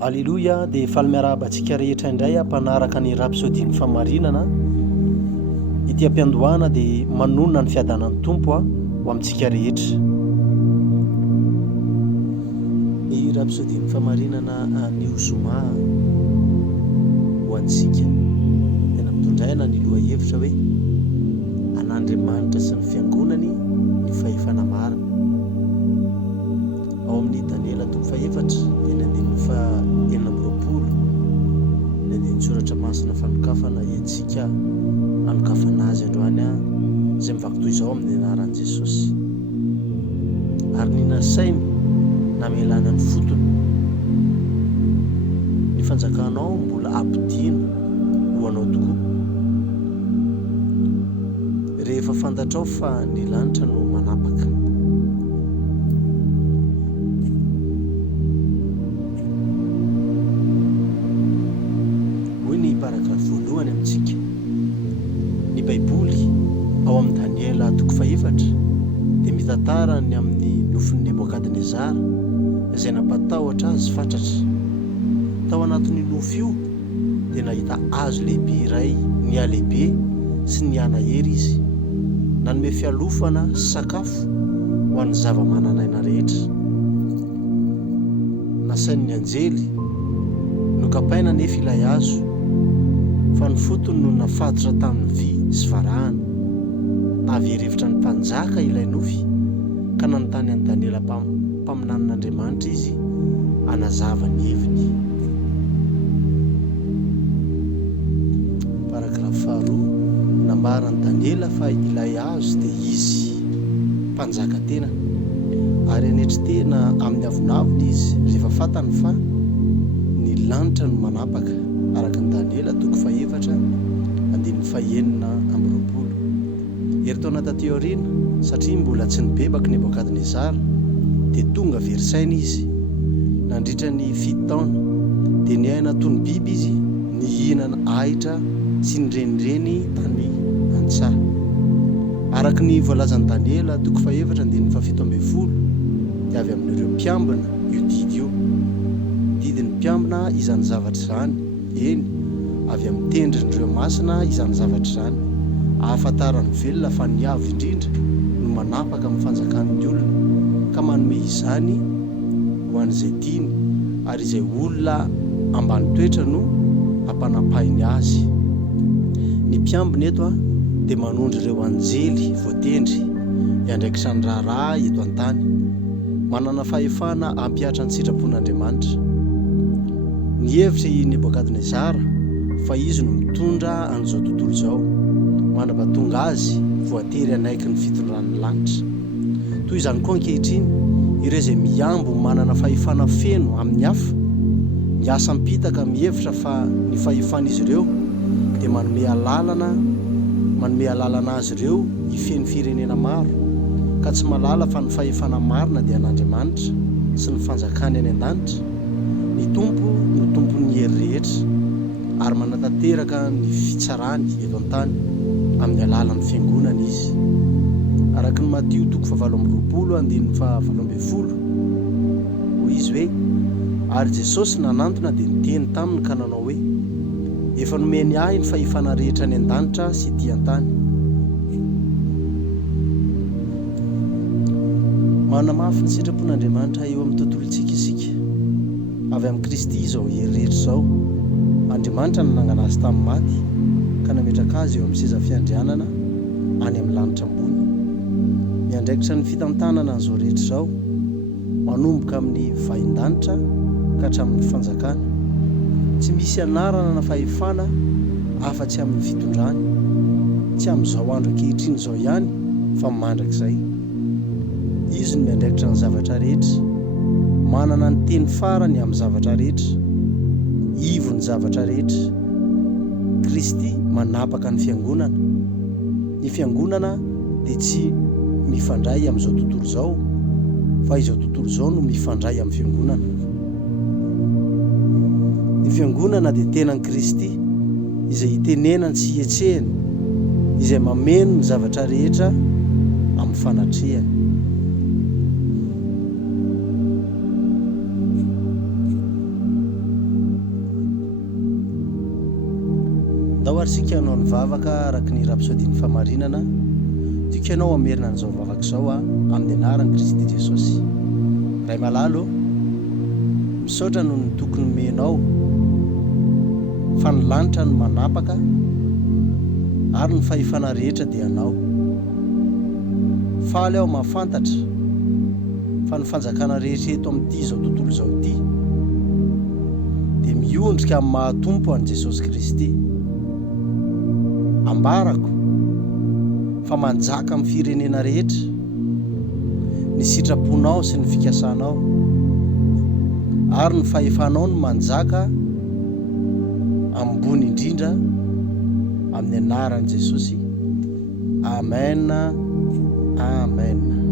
Alleloia. Dia efa miarahaba-antsika rehetra indray mpanaraka ny rapsodiny famarinana ity am-piandohana dia manonona ny fiadanan'ny tompo ho amintsika rehetra. Ny rapsodiny famarinana ny Zoma ho antsika tena mitondraina ny loha hevitra hoe an'Andriamanitra sy ny fiangonany ny fahefana marina. Ao amin'ny Daniela 4 dia ny faha-enina amby roapolo dia ny soratra masina fanokafana entsika hanokafana azy androany izay mivaky toy izao amin'ny anaran'i Jesosy. Ary ny nasainy namelana ny fotony ny fanjakanao mbola ampidino ho anao tokoa. Rehefa fantatrao fa ny lanitra no manapaka. Hoy ny paragrafy voalohany amintsika. Ny Baiboly ao amin'ny Daniela 4 dia mitantara ny amin'ny nofin'ny Nebokadnezara izay nampatahotra azy fatratra. Tao anatin'ny nofo io dia nahita hazo lehibe iray, ny lehibe sy ny anahery izy, nanome fialofana sakafo ho an'ny zava-manan'aina rehetra. Nasain'ny anjely nokapaina nefa ilay hazo, fa ny fotony no nafatotra tamin'ny vy sy varahana. Nahaverevitra ny mpanjaka ilay nofy ka nanontany an'i Daniela mpaminan'Andriamanitra izy hanazava ny heviny. Paragrafy 2. Nambaran'i Daniela fa ilay hazo dia izy mpanjaka tena, ary anetry tena amin'ny avonavony izy rehefa fantany fa ny lanitra no manapaka, araka ny Daniela 4 andininy faha-enina amby roapolo. Herintaona taty aoriana, satria mbola tsy nibebaka Nebokadnezara dia tonga verisaina izy. Nandritra ny 7 taona dia niaina toy ny biby izy, nihinana ahitra sy ny renireny tany an-tsaha. Araka ny voalazan'i Daniela 4 andininy faha-17 dia avy amin'ireo mpiambina io didy io. Didin'ny mpiambina izany zavatra izany, eny avy amin'ny tendrin'ireo masina izany zavatra izany, ahafantarany velona fa ny avo indrindra no manapaka amin'ny fanjakan'ny olona ka manome izany ho an'izay tiany, ary izay olona ambany toetra no ampanapahiny azy. Ny mpiambina eto dia manondro ireo anjely voatendry iandraikitry ny raharaha eto an-tany, manana fahefana hampiatra ny sitrapon'Andriamanitra. Ny hevitra i Nebokadnezara fa izy no mitondra an'izao tontolo izao, manampahatonga azy voatery hanaiky ny fitondran'ny lanitra. Toy izany koa ankehitriny ireo izay miambo manana fahefana feno amin'ny hafa, miasa mpitaka mihevitra fa ny fahefan'izy ireo dia manome alalana azy ireo hifeny firenena maro, ka tsy malala fa ny fahefana marina dia an'Andriamanitra sy ny fanjakany any an-danitra. Ny tompo no tompon'ny hery rehetra, ary manatanteraka ny fitsarany eto an-tany amin'ny alalan'ny fiangonana izy. Araka ny Matio 7 andininy faha-17 hoy izy hoe, ary Jesosy nanantona dia niteny taminy ka nanao hoe, efa nomeny ahy ny fahefana rehetra any an-danitra sy ety an-tany. Manamafy ny sitrapon'Andriamanitra eo amin'ny tontolontsika isika. Avy amin'ny Kristy izao hery rehetra izao, Andriamanitra no nangana azy tamin'ny maty ka nametraka azy eo amin'ny seza fiandrianana any amin'ny lanitra ambony. Miandraikitra ny fitantanana an'izao rehetra izao, manomboka amin'ny vahin-danitra ka hatramin'ny fanjakana. Tsy misy anarana na fahefana afa-tsy amin'ny fitondrany, tsy amin'izao andro ankehitriny izao ihany fa mandrakizay. Izy no miandraikitra ny zavatra rehetra, manana ny teny farany amin'ny zavatra rehetra, ivo ny zavatra rehetra. Kristy manapaka ny fiangonana. Ny fiangonana dia tsy mifandray amin'izao tontolo izao, fa izao tontolo izao no mifandray amin'ny fiangonana. Ny fiangonana dia tenan'i Kristy izay hitenenany sy hietsehany, izay mameno ny zavatra rehetra amin'ny fanatrehany. ary sika ianao ny vavaka araka ny rapsodiny famarinana tiako ianao amerina an'izao vavaka izao amin'ny anaran'i Kristy Jesosy. Ray malalo misaotra noho ny tokony menao fa ny lanitra no manapaka ary ny fahefana rehetra dia anao. Faly aho mahafantatra fa ny fanjakana rehetra eto amin'ity izao tontolo izao ity dia miondrika amin'ny mahatompo an'i Jesosy Kristy. Ambarako fa manjaka amin'ny firenena rehetra ny sitraponao sy ny fikasanao ary ny fahefanao no manjaka ambony indrindra amin'ny anaran'i Jesosy. Amen. Amen.